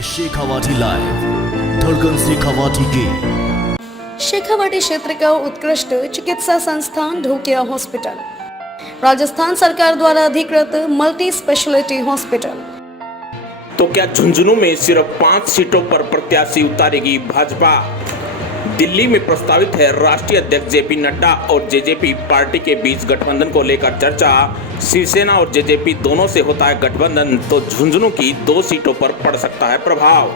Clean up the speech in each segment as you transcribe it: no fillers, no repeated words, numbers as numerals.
है शेखावाटी लाइव, धड़कन शेखावाटी की। शेखावाटी क्षेत्र का उत्कृष्ट चिकित्सा संस्थान ढोकिया हॉस्पिटल, राजस्थान सरकार द्वारा अधिकृत मल्टी स्पेशलिटी हॉस्पिटल। तो क्या झुंझुनू में सिर्फ 5 सीटों पर प्रत्याशी उतारेगी भाजपा? दिल्ली में प्रस्तावित है राष्ट्रीय अध्यक्ष जेपी नड्डा और जेजेपी पार्टी के बीच गठबंधन को लेकर चर्चा। शिवसेना और जेजेपी दोनों से होता है गठबंधन, तो झुंझुनू की 2 सीटों पर पड़ सकता है प्रभाव।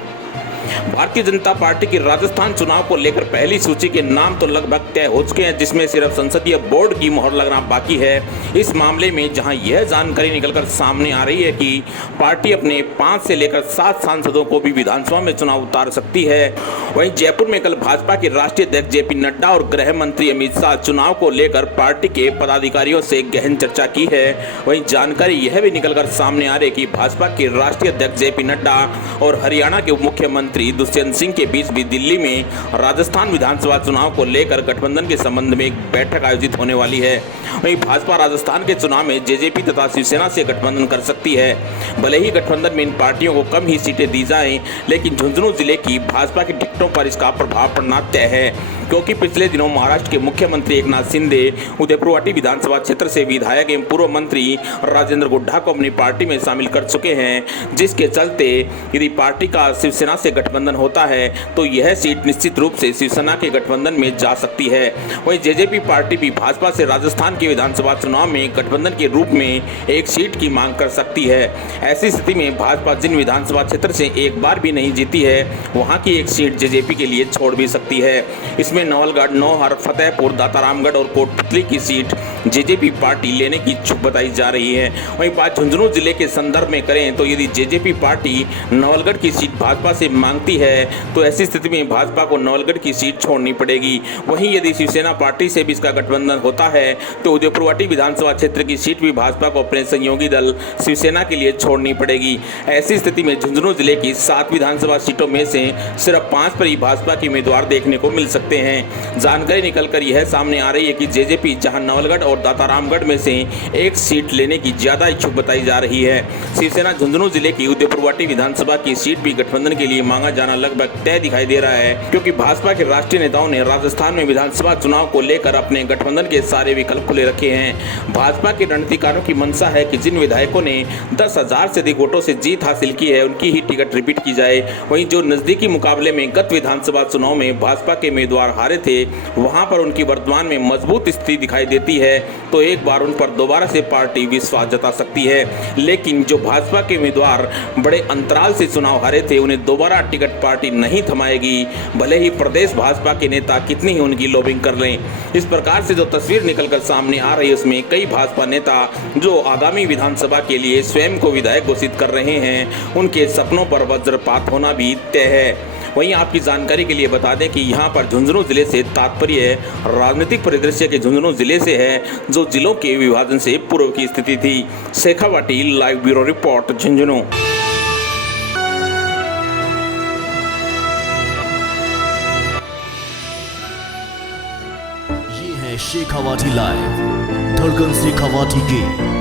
भारतीय जनता पार्टी की राजस्थान चुनाव को लेकर पहली सूची के नाम तो लगभग तय हो चुके हैं, जिसमें सिर्फ संसदीय बोर्ड की मोहर लगना बाकी है। इस मामले में जहां यह जानकारी निकलकर सामने आ रही है कि पार्टी अपने 5 से लेकर 7 सांसदों को भी विधानसभा में चुनाव उतार सकती है, वहीं जयपुर में कल भाजपा के राष्ट्रीय अध्यक्ष जेपी नड्डा और गृह मंत्री अमित शाह चुनाव को लेकर पार्टी के पदाधिकारियों से गहन चर्चा की है। वहीं जानकारी यह भी निकलकर सामने आ रही है कि भाजपा के राष्ट्रीय अध्यक्ष जेपी नड्डा और हरियाणा के उप मुख्यमंत्री दुष्यंत सिंह के बीच भी दिल्ली में राजस्थान विधानसभा चुनाव को लेकर गठबंधन के संबंध में एक बैठक आयोजित होने वाली है। वहीं भाजपा राजस्थान के चुनाव में जेजेपी तथा शिवसेना से गठबंधन कर सकती है। भले ही गठबंधन में इन पार्टियों को कम ही सीटें दी जाएं, लेकिन झुंझुनू जिले की भाजपा की टिकटों पर इसका प्रभाव पड़ना तय है, क्योंकि पिछले दिनों महाराष्ट्र के मुख्यमंत्री एकनाथ शिंदे उदयपुरवाटी विधानसभा क्षेत्र से विधायक एवं पूर्व मंत्री राजेंद्र गुड्डा को अपनी पार्टी में शामिल कर चुके हैं, जिसके चलते यदि पार्टी का शिवसेना से गठबंधन होता है तो यह सीट निश्चित रूप से शिवसेना के गठबंधन में जा सकती है। वहीं जेजेपी पार्टी भी भाजपा से राजस्थान के विधानसभा चुनाव में गठबंधन के रूप में एक सीट की मांग कर सकती है। ऐसी स्थिति में भाजपा जिन विधानसभा क्षेत्र से एक बार भी नहीं जीती है, वहां की एक सीट जेजेपी के लिए छोड़ भी सकती है। इसमें नवलगढ़, नौहर, फतेहपुर, दातारामगढ़ और कोटपुतली की सीट जेजेपी पार्टी लेने की इच्छुक बताई जा रही है। वहीं बात झुंझुनू जिले के संदर्भ में करें तो यदि जेजेपी पार्टी नवलगढ़ की सीट भाजपा से मांगती है तो ऐसी स्थिति में भाजपा को नवलगढ़ की सीट छोड़नी पड़ेगी। वहीं यदि शिवसेना पार्टी से भी इसका गठबंधन होता है तो उदयपुरवाटी विधानसभा क्षेत्र की सीट भी भाजपा को अपने सहयोगी दल शिवसेना के लिए छोड़नी पड़ेगी। ऐसी स्थिति में झुंझुनू जिले की 7 विधानसभा सीटों में से सिर्फ 5 पर ही भाजपा के उम्मीदवार देखने को मिल सकते हैं। जानकारी निकलकर यह सामने आ रही है कि जेजेपी जहां नवलगढ़ और दातारामगढ़ में से एक सीट लेने की ज्यादा इच्छुक बताई जा रही है। शिवसेना झुंझुनू जिले की उदयपुरवाटी विधानसभा की सीट भी गठबंधन के लिए मांगा जाना लगभग तय दिखाई दे रहा है, क्योंकि भाजपा के राष्ट्रीय नेताओं ने राजस्थान में विधानसभा चुनाव को लेकर अपने गठबंधन के सारे विकल्प खुले रखे हैं। भाजपा के रणनीतिकारों की मंशा है कि जिन विधायकों ने 10,000 से अधिक वोटों से जीत हासिल की है, उनकी ही टिकट रिपीट की जाए। वहीं जो नजदीकी मुकाबले में गत विधानसभा चुनाव में भाजपा के उम्मीदवार हारे थे, वहां पर उनकी वर्तमान में मजबूत स्थिति दिखाई देती है, तो एक बार उन पर दोबारा से पार्टी विश्वास जता सकती है। लेकिन जो भाजपा के उम्मीदवार बड़े अंतराल से चुनाव हारे थे, उन्हें दोबारा टिकट पार्टी नहीं थमाएगी, भले ही प्रदेश भाजपा के नेता कितनी ही उनकी लॉबिंग कर लें। इस प्रकार से जो तस्वीर निकलकर सामने आ रही है, उसमें कई भाजपा नेता जो आगामी विधानसभा के लिए स्वयं को विधायक घोषित कर रहे हैं, उनके सपनों पर वज्रपात होना भी तय है। वहीं आपकी जानकारी के लिए बता दें कि यहाँ पर झुंझुनू जिले से तात्पर्य राजनीतिक परिदृश्य के झुंझुनू जिले से है, जो जिलों के विभाजन से पूर्व की स्थिति थी। Shekhawati live bureau report, Jhunjhunu. ये है शेखावाटी लाइव, धड़कन शेखावाटी की।